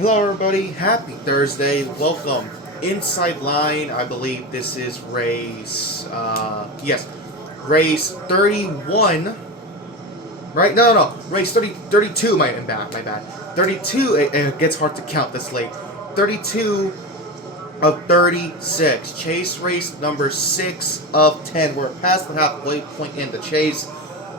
Hello, everybody. Happy Thursday. Welcome. Inside line, I believe this is race, yes, race 31, right? No. Race 32, my bad. 32, it gets hard to count this late. 32 of 36. Chase race number 6 of 10. We're past the halfway point in the chase.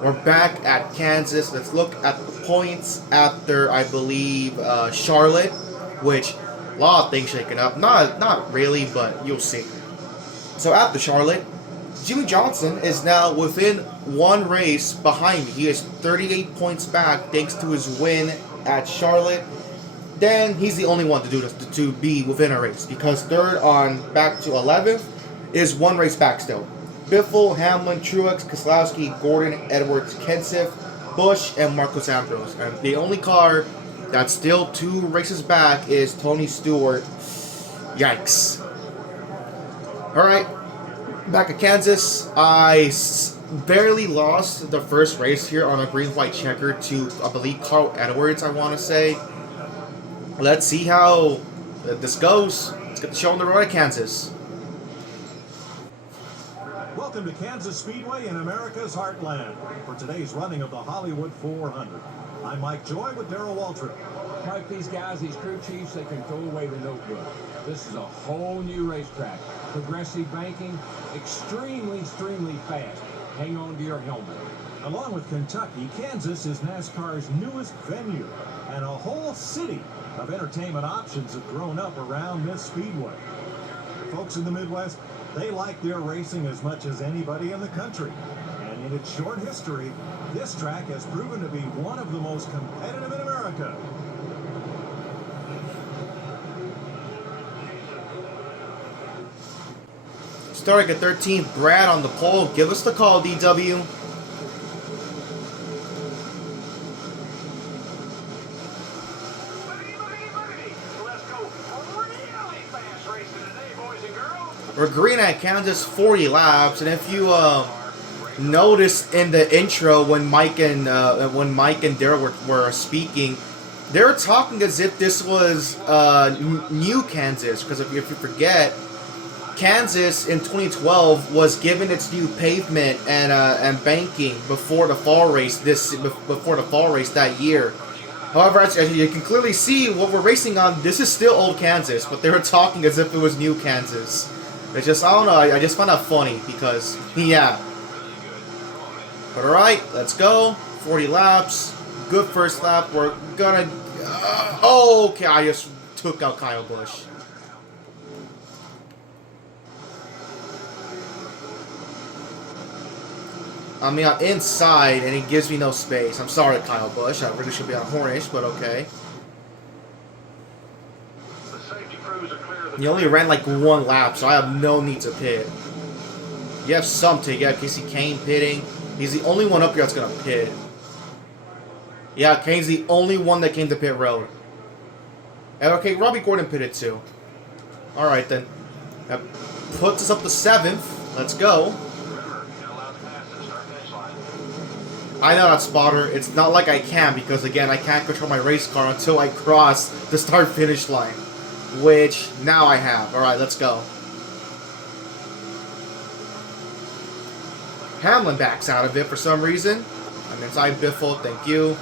We're back at Kansas. Let's look at the points after, I believe, Charlotte, which a lot of things shaking up. Not really, but you'll see. So after Charlotte, Jimmy Johnson is now within one race behind me. He is 38 points back thanks to his win at Charlotte. Then he's the only one to do this, to be within a race, because third on back to 11th is one race back still. Biffle, Hamlin, Truex, Keselowski, Gordon, Edwards, Kenseth, Busch, and Marcos Ambrose. And the only car that's still 2 races back is Tony Stewart. Yikes. Alright, back at Kansas. I barely lost the first race here on a green-white checker to, I believe, Carl Edwards, I want to say. Let's see how this goes. Let's get the show on the road at Kansas. Welcome to Kansas Speedway in America's heartland for today's running of the Hollywood 400. I'm Mike Joy with Darrell Waltrip. Mike, these crew chiefs, they can throw away the notebook. This is a whole new racetrack. Progressive banking, extremely fast. Hang on to your helmet. Along with Kentucky, Kansas is NASCAR's newest venue, and a whole city of entertainment options have grown up around this speedway. Folks in the Midwest, they like their racing as much as anybody in the country. And in its short history, this track has proven to be one of the most competitive in America. Starting at 13th, Brad on the pole. Give us the call, DW. We're green at Kansas, 40 laps, and if you noticed in the intro when Mike and Darrell were speaking, they were talking as if this was new Kansas, because if you forget, Kansas in 2012 was given its new pavement and banking before the fall race that year. However, as you can clearly see, what we're racing on, this is still old Kansas, but they were talking as if it was new Kansas. It's just, I don't know, I just find that funny because, yeah. But alright, let's go. 40 laps. Good first lap. We're gonna... okay, I just took out Kyle Busch. I mean, I'm inside, and he gives me no space. I'm sorry, Kyle Busch. I really should be on Hornish, but okay. He only ran like one lap, so I have no need to pit. You have some to get. Casey Kane pitting. He's the only one up here that's going to pit. Yeah, Kane's the only one that came to pit road. And okay, Robbie Gordon pitted too. Alright then. That puts us up to 7th. Let's go. I know that, spotter. It's not like I can, because again, I can't control my race car until I cross the start-finish line. Which, now I have. Alright, let's go. Hamlin backs out of it for some reason. I'm inside Biffle, thank you.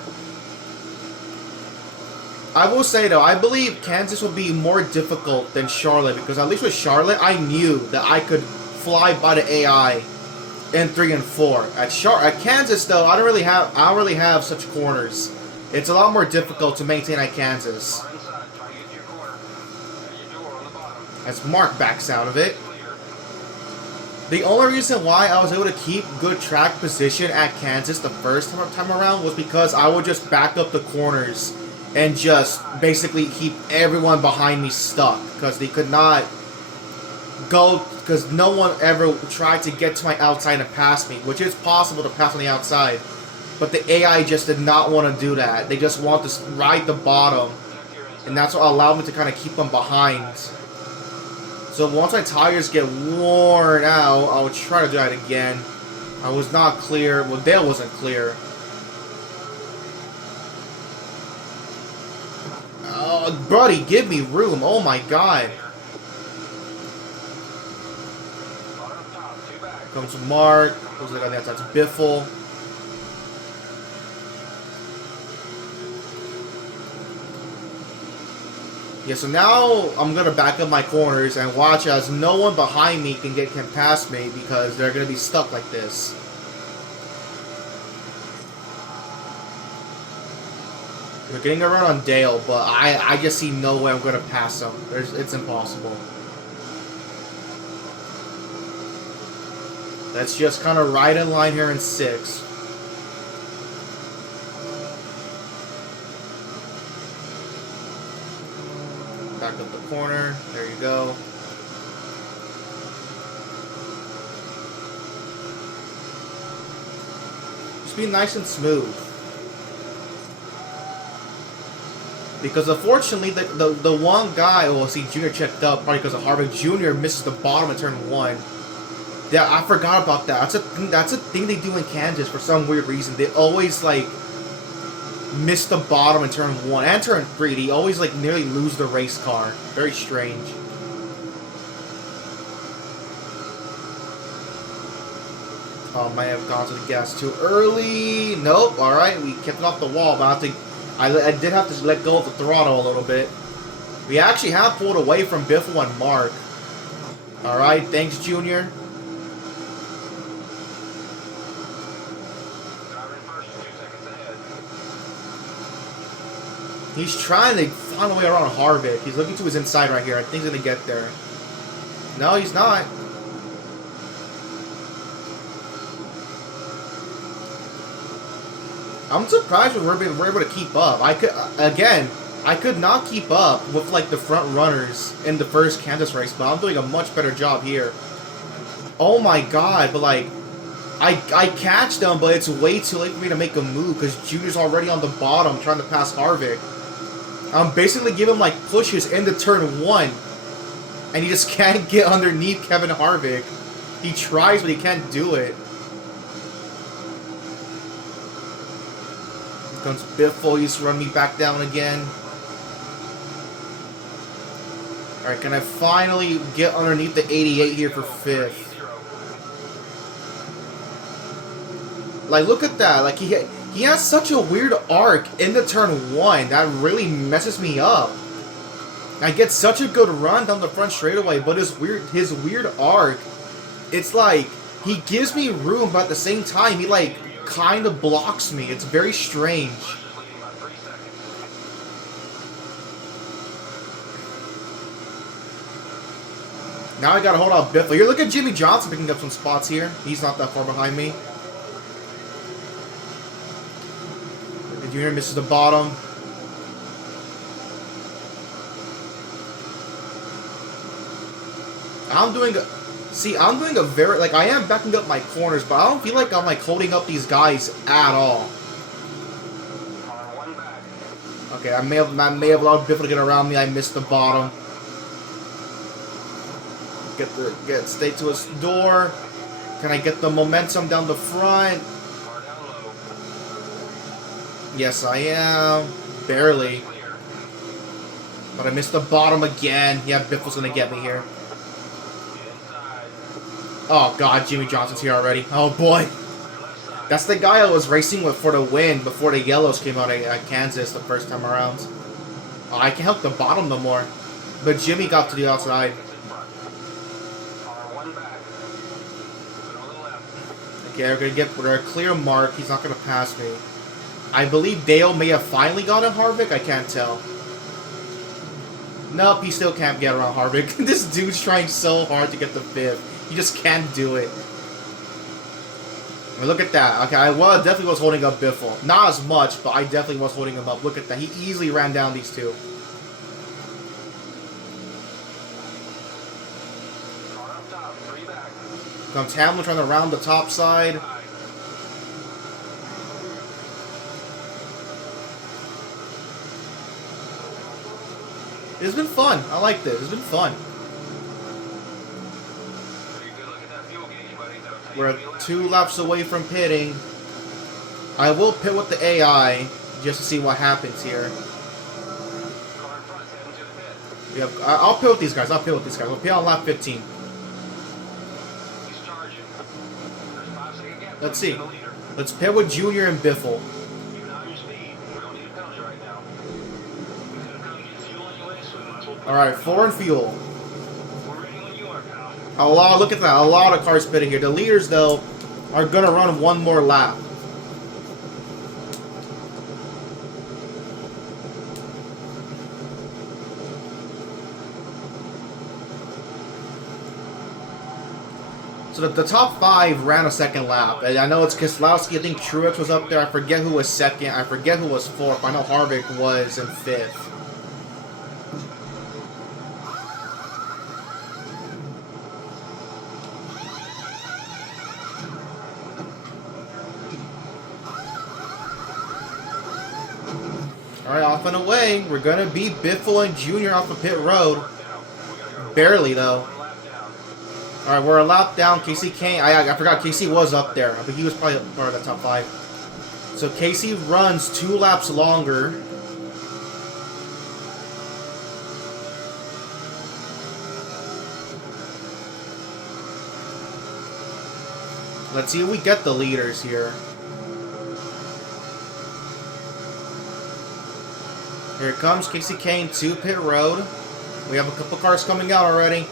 I will say though, I believe Kansas will be more difficult than Charlotte, because at least with Charlotte, I knew that I could fly by the AI in 3 and 4. At Kansas though, I don't really have such corners. It's a lot more difficult to maintain at Kansas. As Mark backs out of it. The only reason why I was able to keep good track position at Kansas the first time around was because I would just back up the corners and just basically keep everyone behind me stuck, because they could not go, because no one ever tried to get to my outside and pass me, which is possible to pass on the outside, but the AI just did not want to do that. They just want to ride the bottom, and that's what allowed me to kind of keep them behind. So once my tires get worn out, I'll try to do that again. I was not clear. Well, Dale wasn't clear. buddy, give me room. Oh my god. Comes Mark. Who's the guy that's Biffle. Yeah, so now I'm gonna back up my corners and watch as no one behind me can past me because they're gonna be stuck like this. We're getting around on Dale, but I just see no way I'm gonna pass him. It's impossible. Let's just kind of ride in line here in 6. Back up the corner. There you go. Just be nice and smooth. Because unfortunately, the one guy, well, see, Junior checked up probably because of Harvick. Junior misses the bottom of turn 1. Yeah, I forgot about that. That's a thing they do in Kansas for some weird reason. They always like miss the bottom in turn 1 and turn 3. They always like nearly lose the race car. Very strange. Oh, might have gone to the gas too early. Nope. All right, we kept it off the wall, but I did have to let go of the throttle a little bit. We actually have pulled away from Biffle and Mark. All right, thanks, Junior. He's trying to find a way around Harvick. He's looking to his inside right here. I think he's going to get there. No, he's not. I'm surprised we're able to keep up. I could not keep up with like the front runners in the first Kansas race, but I'm doing a much better job here. Oh my god, but like I catch them, but it's way too late for me to make a move because Junior's already on the bottom trying to pass Harvick. I'm basically giving him like pushes into turn 1, and he just can't get underneath Kevin Harvick. He tries, but he can't do it. Here comes Biffle. He's run me back down again. Alright, can I finally get underneath the 88 here for 5th? Like, look at that. Like, he has such a weird arc in the turn 1. That really messes me up. I get such a good run down the front straightaway, but his weird arc, it's like, he gives me room, but at the same time, he, like, kind of blocks me. It's very strange. Now I gotta hold out Biffle. Here, look at Jimmy Johnson picking up some spots here. He's not that far behind me. The Junior misses the bottom. I'm doing a very, like, I am backing up my corners, but I don't feel like I'm, like, holding up these guys at all. Okay, I may have allowed Biffle to get around me. I missed the bottom. Get stay to his door. Can I get the momentum down the front? Yes, I am. Barely. But I missed the bottom again. Yeah, Biffle's gonna get me here. Oh god, Jimmy Johnson's here already. Oh boy. That's the guy I was racing with for the win before the yellows came out at Kansas the first time around. Oh, I can help the bottom no more. But Jimmy got to the outside. Okay, we're gonna clear Mark. He's not gonna pass me. I believe Dale may have finally gotten Harvick. I can't tell. Nope, he still can't get around Harvick. This dude's trying so hard to get the 5th. He just can't do it. I mean, look at that. Okay, I definitely was holding up Biffle. Not as much, but I definitely was holding him up. Look at that. He easily ran down these two. Comes Hamlin trying to round the top side. It's been fun. I like this. It's been fun. We're 2 laps away from pitting. I will pit with the AI just to see what happens here. We have, I'll pit with these guys. I'll pit with these guys. We'll pit on lap 15. Let's see. Let's pit with Junior and Biffle. Alright, 4 and fuel. Look at that. A lot of cars pitting here. The leaders, though, are going to run one more lap. So the top 5 ran a second lap. And I know it's Keselowski. I think Truex was up there. I forget who was second. I forget who was 4th. I know Harvick was in 5th. Alright, off and away. We're going to beat Biffle and Junior off of pit road. Barely, though. Alright, we're a lap down. Casey Kane. I forgot Casey was up there. But he was probably part of the top 5. So Casey runs 2 laps longer. Let's see if we get the leaders here. Here comes Casey Kane to pit road. We have a couple cars coming out already.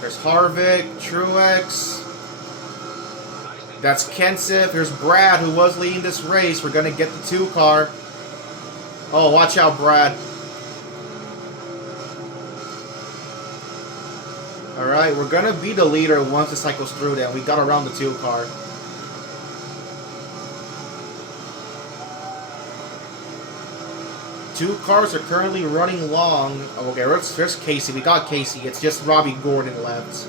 There's Harvick, Truex. That's Kenseth. There's Brad, who was leading this race. We're going to get the 2 car. Oh, watch out, Brad. Alright, we're going to be the leader once it cycles through then. We got around the 2 car. Two cars are currently running long. Oh, okay, there's Casey. We got Casey. It's just Robbie Gordon left.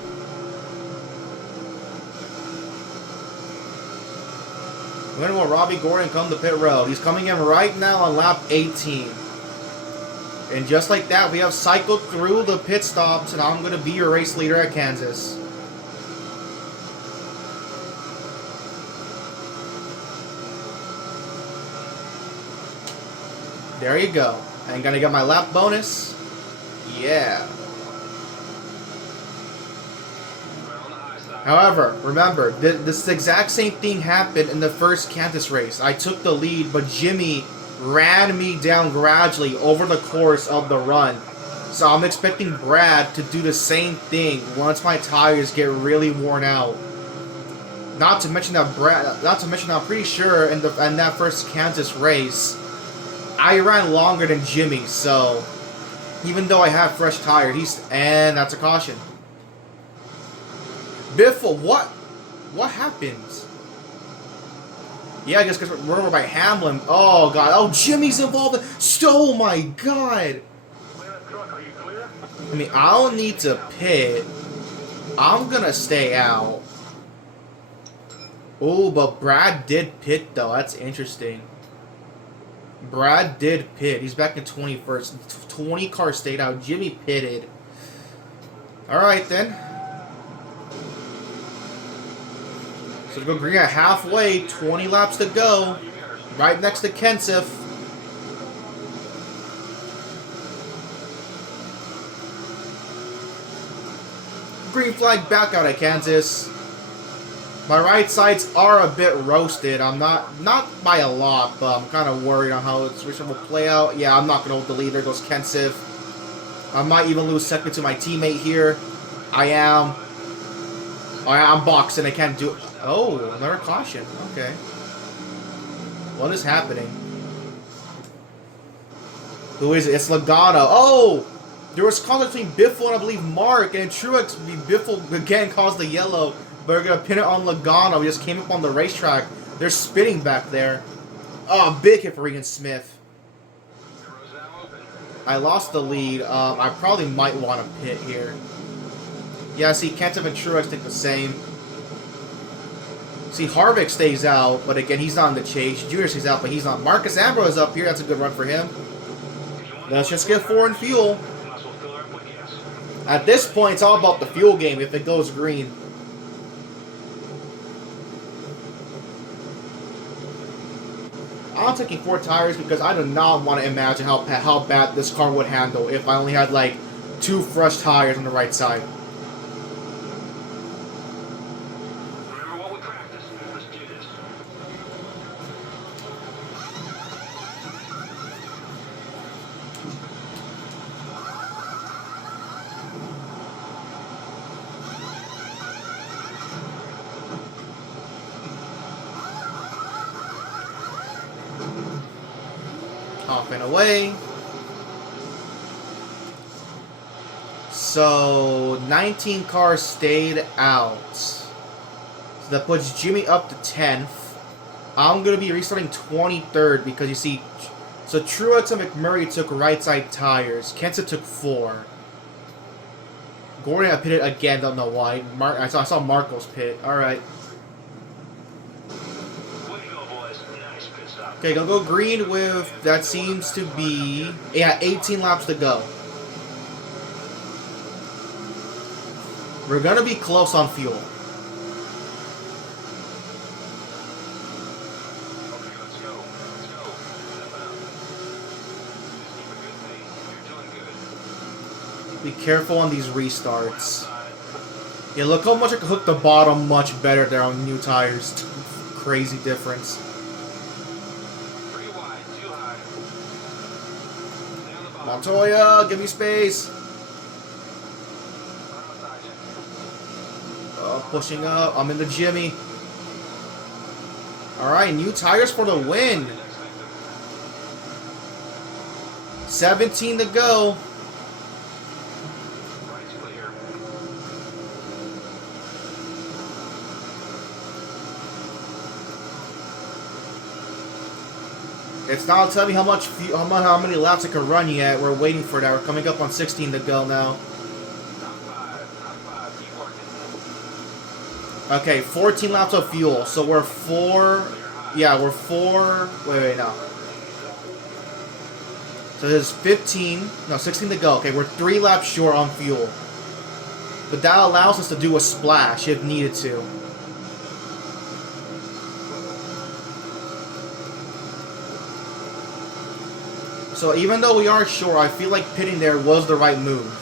When will Robbie Gordon come to pit road? He's coming in right now on lap 18. And just like that, we have cycled through the pit stops, and I'm going to be your race leader at Kansas. There you go. I'm going to get my lap bonus. Yeah. However, remember, this exact same thing happened in the first Kansas race. I took the lead, but Jimmy ran me down gradually over the course of the run. So I'm expecting Brad to do the same thing once my tires get really worn out. Not to mention that I'm pretty sure in that first Kansas race, I ran longer than Jimmy, so even though I have fresh tires, and that's a caution. Biffle, what happens? Yeah, I guess because we're over by Hamlin. Oh, God. Oh, Jimmy's involved. Oh, my God. I mean, I don't need to pit. I'm going to stay out. Oh, but Brad did pit, though. That's interesting. Brad did pit. He's back in 21st. 20 cars stayed out. Jimmy pitted. All right, then. So we go green at halfway, 20 laps to go. Right next to Kenseth. Green flag back out at Kansas. My right sides are a bit roasted. I'm not by a lot, but I'm kind of worried on how this will play out. Yeah, I'm not going to hold the lead. There goes Kenseth. I might even lose second to my teammate here. I am. I'm boxing. I can't do it. Oh, another caution. Okay. What is happening? Who is it? It's Logano. Oh! There was conflict between Biffle and I believe Mark, and Truex. Biffle again caused the yellow, but we're going to pin it on Logano. We just came up on the racetrack. They're spinning back there. Oh, big hit for Regan Smith. I lost the lead. I probably might want to pit here. Yeah, see, Kenseth and Truex think the same. See, Harvick stays out, but again, he's not in the chase. Junior stays out, but he's not. Marcus Ambrose is up here. That's a good run for him. Let's just get 4 in fuel. At this point, it's all about the fuel game if it goes green. I'm taking 4 tires because I do not want to imagine how bad this car would handle if I only had like 2 fresh tires on the right side. Remember what we practiced. Let's do this. Hopping away. So 19 cars stayed out. So that puts Jimmy up to 10th. I'm going to be restarting 23rd because you see, so Truex and McMurray took right side tires. Kenseth took 4. Gordon pitted again, don't know why. I saw Marco's pit. Alright. Way to go, boys. Nice pit stop. Okay, gonna go green with, that seems to be, yeah, 18 laps to go. We're gonna be close on fuel. Okay, let's go. Let's go. Step it up. Just keep a good pace. You're doing good. Be careful on these restarts. Yeah, look how much I can hook the bottom much better there on new tires. Crazy difference. Pretty wide, too high. Stay on the bottom. Montoya, give me space. Pushing up. I'm in the Jimmy. Alright, new tires for the win. 17 to go. Right's clear. It's not telling me how many laps I can run yet. We're waiting for that. We're coming up on 16 to go now. Top 5. Top 5. Keep working. Okay, 14 laps of fuel. So we're 4. Yeah, we're 4. Wait, no. So there's 15. No, 16 to go. Okay, we're 3 laps short on fuel. But that allows us to do a splash if needed to. So even though we are short, I feel like pitting there was the right move.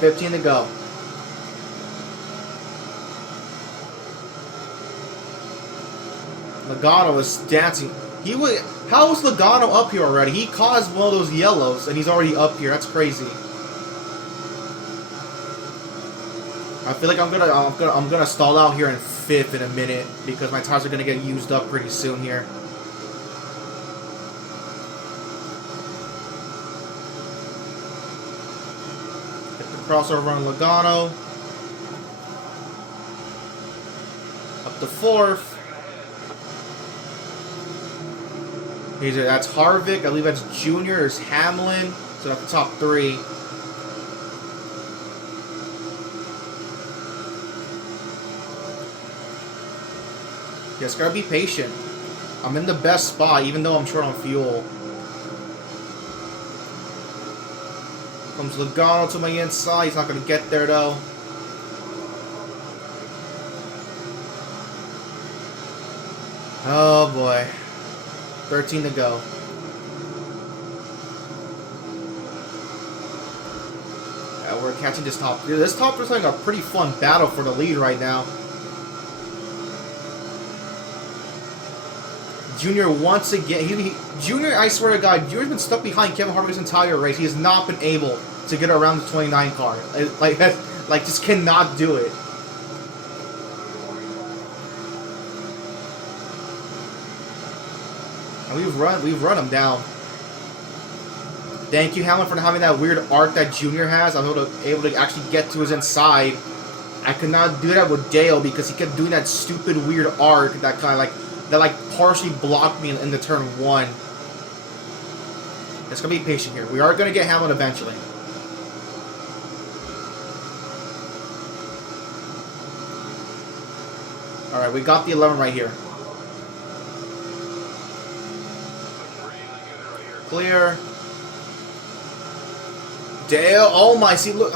$15 to go. Logano is dancing. How was Logano up here already? He caused one of those yellows and he's already up here. That's crazy. I feel like I'm gonna stall out here in 5th in a minute because my tires are gonna get used up pretty soon here. Crossover on Logano. Up to 4th. That's Harvick. I believe that's Junior. There's Hamlin. So that's the top 3. Just gotta be patient. I'm in the best spot even though I'm short on fuel. Comes Logano to my inside. He's not going to get there, though. Oh, boy. 13 to go. Yeah, we're catching this top 3. This top 3 is like a pretty fun battle for the lead right now. Junior once again, Junior, I swear to God, Junior's been stuck behind Kevin Harvick's entire race. He has not been able to get around the 29 car. Like just cannot do it. And we've run him down. Thank you, Hamlin, for having that weird arc that Junior has. I'm able to actually get to his inside. I could not do that with Dale because he kept doing that stupid weird arc that kind of like partially blocked me in the turn 1. Let's gonna be patient here. We are gonna get Hamlin eventually. All right, we got the 11 right here. Clear. Dale, oh my, see, look.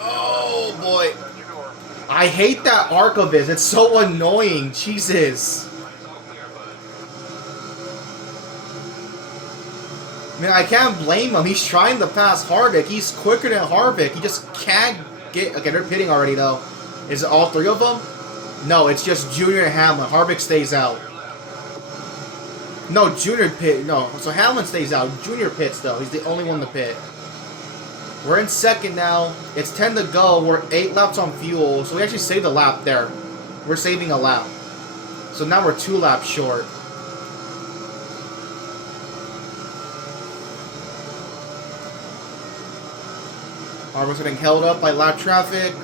Oh boy. Out your door. I hate that arc of his. It's so annoying. Jesus. It's all clear, bud. Man, I can't blame him. He's trying to pass Harvick. He's quicker than Harvick. He just can't get... Okay, they're pitting already, though. Is it all three of them? No, it's just Junior and Hamlin. Harvick stays out. No, Junior pit. No, so Hamlin stays out. Junior pits, though. He's the only one to pit. We're in second now. It's 10 to go. We're 8 laps on fuel. So we actually saved a lap there. We're saving a lap. So now we're 2 laps short. Harvick's getting held up by lap traffic.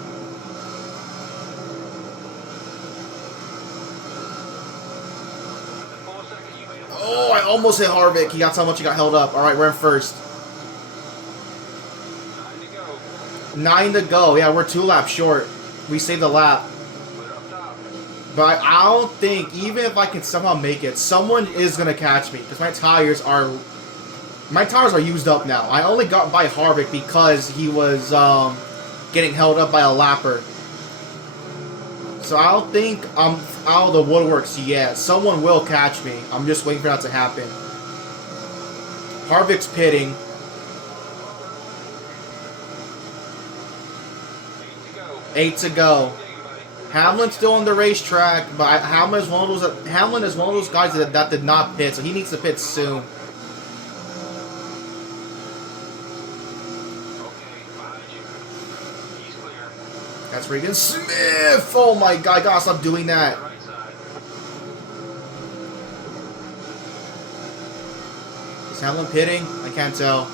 Oh, I almost hit Harvick. He got so much he got held up. Alright, we're in first. 9 to go. 9 to go. Yeah, we're 2 laps short. We saved a lap. Put it up top. But I don't think, even if I can somehow make it, someone is going to catch me. Because my tires are used up now. I only got by Harvick because he was getting held up by a lapper. So I don't think I'm out of the woodworks yet. Someone will catch me. I'm just waiting for that to happen. Harvick's pitting. 8 to go. Hamlin's still on the racetrack, but Hamlin is one of those guys that did not pit, so he needs to pit soon. That's Regan Smith! Oh my god, I gotta stop doing that. Right side. Is Hamlin pitting? I can't tell.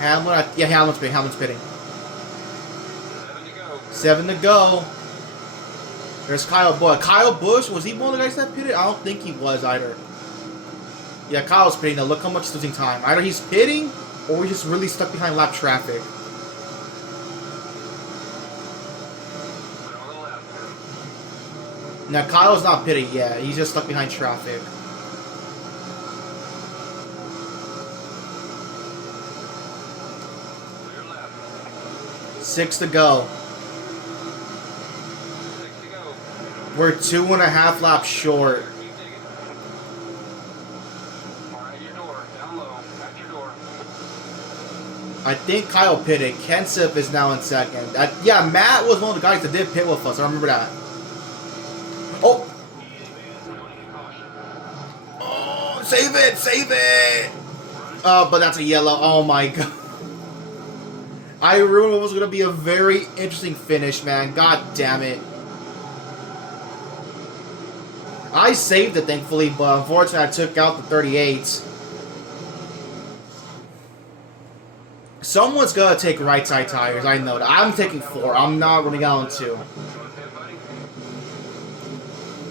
Yeah, Hamlin's pitting. 7 to go. 7 to go. There's Kyle Busch. Kyle Busch, was he one of the guys that pitted? I don't think he was either. Yeah, Kyle's pitting. Now look how much he's losing time. Either he's pitting, or he's just really stuck behind lap traffic. Put it on the left. Now Kyle's not pitting yet. He's just stuck behind traffic. Clear left. 6 to go. 6 to go. We're 2.5 laps short. Keep digging. Alright, your door. Down low. At your door. I think Kyle pitted. Kenseth is now in second. Yeah, Matt was one of the guys that did pit with us. I remember that. Oh! Oh, save it! Save it! But that's a yellow. Oh my god. I ruined what was going to be a very interesting finish, man. God damn it. I saved it, thankfully, but unfortunately I took out the 38s. Someone's going to take right side tires. I know that. I'm taking 4. I'm not running out on 2. You want to pit, buddy?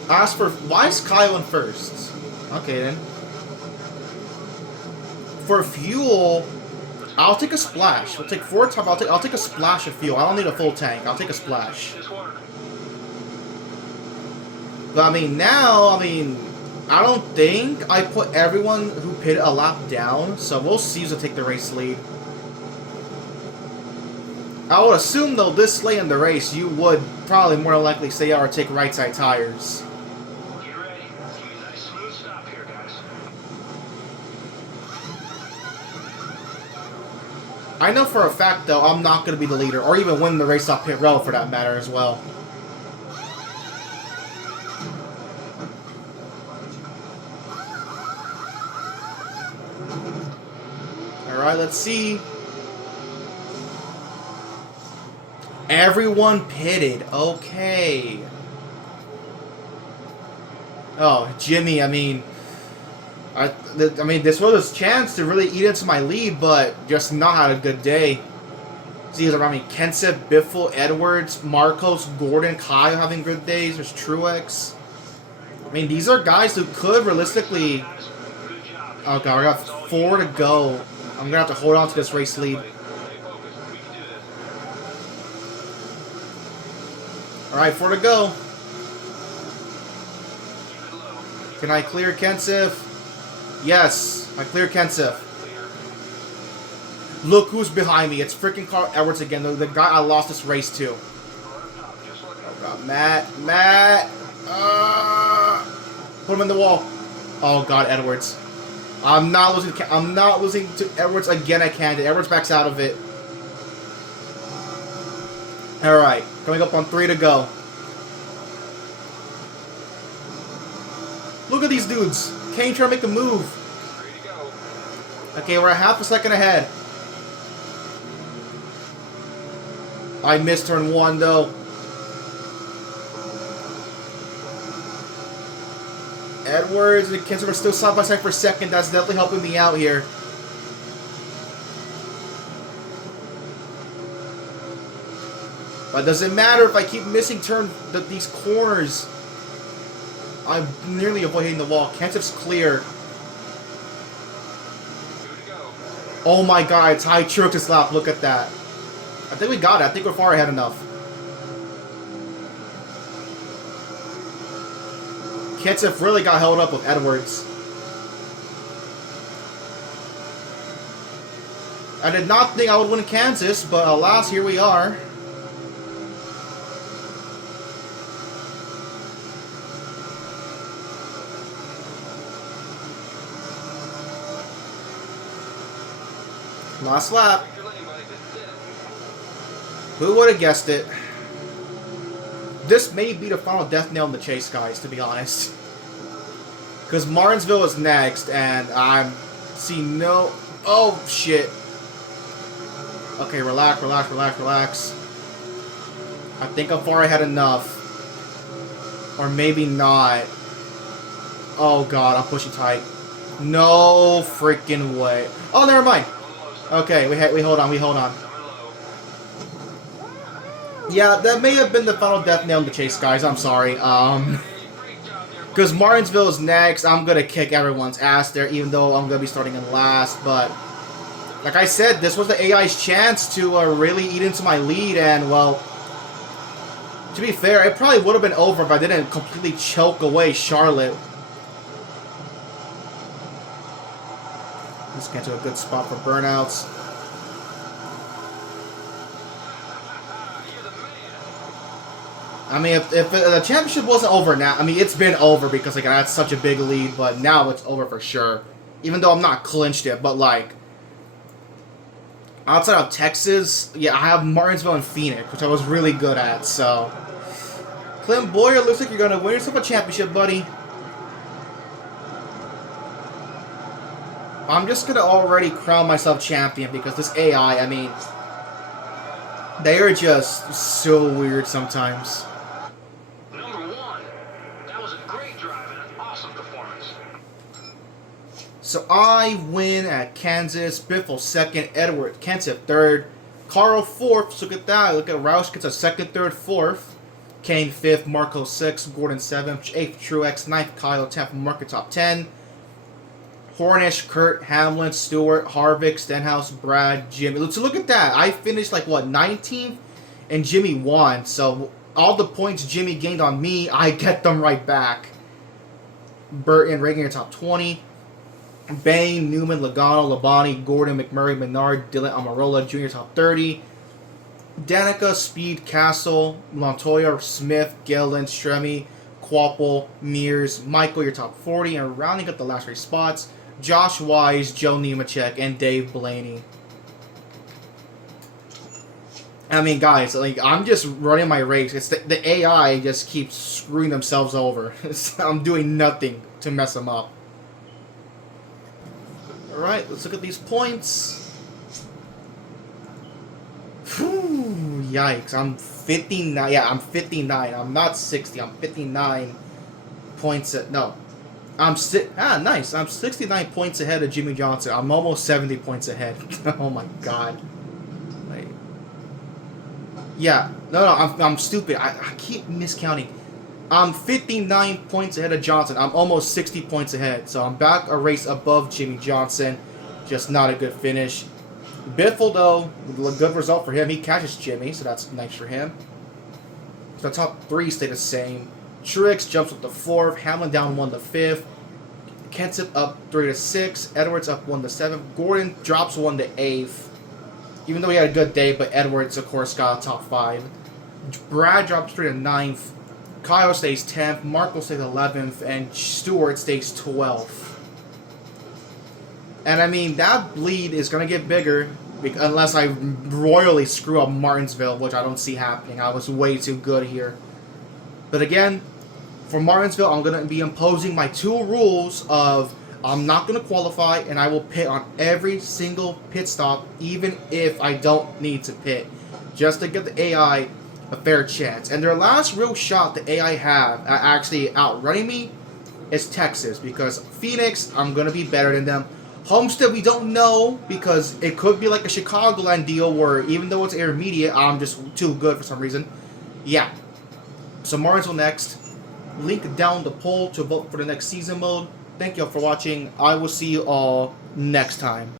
As for... Why is Kyle in first? Okay, then. For fuel... I'll take a splash. We'll take 4 time. I'll take a splash of fuel. I don't need a full tank. I'll take a splash. This work. But I mean, now, I don't think I put everyone who pitted a lap down. So we'll see who's gonna take the race lead. I would assume though, this late in the race, you would probably more than likely stay out or take right side tires. Get ready. Nice smooth stop here, guys. I know for a fact though, I'm not gonna be the leader or even win the race off pit road for that matter as well. Alright, let's see. Everyone pitted. Okay. Oh, Jimmy, I mean, this was his chance to really eat into my lead, but just not had a good day. See, Kenseth, Biffle, Edwards, Marcos, Gordon, Kyle having good days. There's Truex. I mean, these are guys who could realistically... Oh, God, we got 4 to go. I'm going to have to hold on to this race lead. Stay focused. We can do this. Alright, 4 to go. Keep it low. Can I clear Kenseth? Yes, I clear Kenseth. Look who's behind me. It's freaking Carl Edwards again. The guy I lost this race to. Oh god, Matt. Put him in the wall. Oh god, Edwards. I'm not losing to Edwards again. I can't. Edwards backs out of it. All right, coming up on 3 to go. Look at these dudes. Kane trying to make a move. Okay, we're a half a second ahead. I missed turn 1 though. Edwards and Kenseth are still side by side for second. That's definitely helping me out here. But it doesn't matter if I keep missing these corners. I'm nearly avoiding the wall. Kenseth's clear. Oh my god, it's high Truex lap. Look at that. I think we got it. I think we're far ahead enough. Kenseth really got held up with Edwards. I did not think I would win Kansas, but alas, here we are. Last lap. Who would have guessed it? This may be the final death nail in the chase, guys, to be honest. Because Martinsville is next, and I'm seeing no... Oh, shit. Okay, relax. I think I'm far ahead enough. Or maybe not. Oh, God, I'm pushing tight. No freaking way. Oh, never mind. Okay, we hold on. Yeah, that may have been the final death nail in the chase, guys. I'm sorry. Because Martinsville is next, I'm going to kick everyone's ass there, even though I'm going to be starting in last. But, like I said, this was the AI's chance to really eat into my lead. And, well, to be fair, it probably would have been over if I didn't completely choke away Charlotte. Let's get to a good spot for burnouts. I mean, if the championship wasn't over now, I mean, it's been over because, like, I had such a big lead, but now it's over for sure. Even though I'm not clinched it, but, like, outside of Texas, yeah, I have Martinsville and Phoenix, which I was really good at, so. Clint Boyer, looks like you're going to win yourself a championship, buddy. I'm just going to already crown myself champion because this AI, I mean, they are just so weird sometimes. So I win at Kansas, Biffle second, Edward Kenseth third, Carl fourth. So look at that. Look at Roush gets a second, third, fourth. Kane fifth, Marco sixth, Gordon seventh, eighth, Truex ninth, Kyle 10th, Market top 10. Hornish, Kurt, Hamlin, Stewart, Harvick, Stenhouse, Brad, Jimmy. So look at that. I finished like what, 19th, and Jimmy won. So all the points Jimmy gained on me, I get them right back. Burton, Reagan, your top 20. Bain, Newman, Logano, Labonte, Gordon, McMurray, Menard, Dylan Amarola, Jr. top 30. Danica, Speed, Castle, Montoya, Smith, Gillen, Stremme, Quapple, Mears, Michael, your top 40. And rounding up the last 3 spots, Josh Wise, Joe Nemechek, and Dave Blaney. I mean, guys, like, I'm just running my race. It's the AI just keeps screwing themselves over. I'm doing nothing to mess them up. Alright, let's look at these points. Whew, yikes, I'm 59. Yeah, I'm 59. I'm not 60. I'm 59 points at... No. Nice. I'm 69 points ahead of Jimmy Johnson. I'm almost 70 points ahead. Oh my god. Wait. Yeah. No, I'm stupid. I keep miscounting. I'm 59 points ahead of Johnson. I'm almost 60 points ahead. So I'm back a race above Jimmy Johnson. Just not a good finish. Biffle, though, a good result for him. He catches Jimmy, so that's nice for him. So the top 3 stay the same. Truex jumps up to 4th. Hamlin down 1 to 5th. Kenseth up 3 to 6th. Edwards up 1 to 7th. Gordon drops 1 to 8th. even though he had a good day, but Edwards, of course, got a top 5. Brad drops straight to 9th. Kyle stays 10th. Marco stays 11th. And Stewart stays 12th. And I mean, that bleed is going to get bigger unless I royally screw up Martinsville, which I don't see happening. I was way too good here. But again, for Martinsville, I'm going to be imposing my 2 rules of I'm not going to qualify, and I will pit on every single pit stop, even if I don't need to pit, just to give the AI a fair chance. And their last real shot the AI have at actually outrunning me is Texas, because Phoenix, I'm going to be better than them. Homestead, we don't know, because it could be like a Chicagoland deal where even though it's intermediate, I'm just too good for some reason. Yeah. So Martinsville next. Link down the poll to vote for the next season mode. Thank you all for watching. I will see you all next time.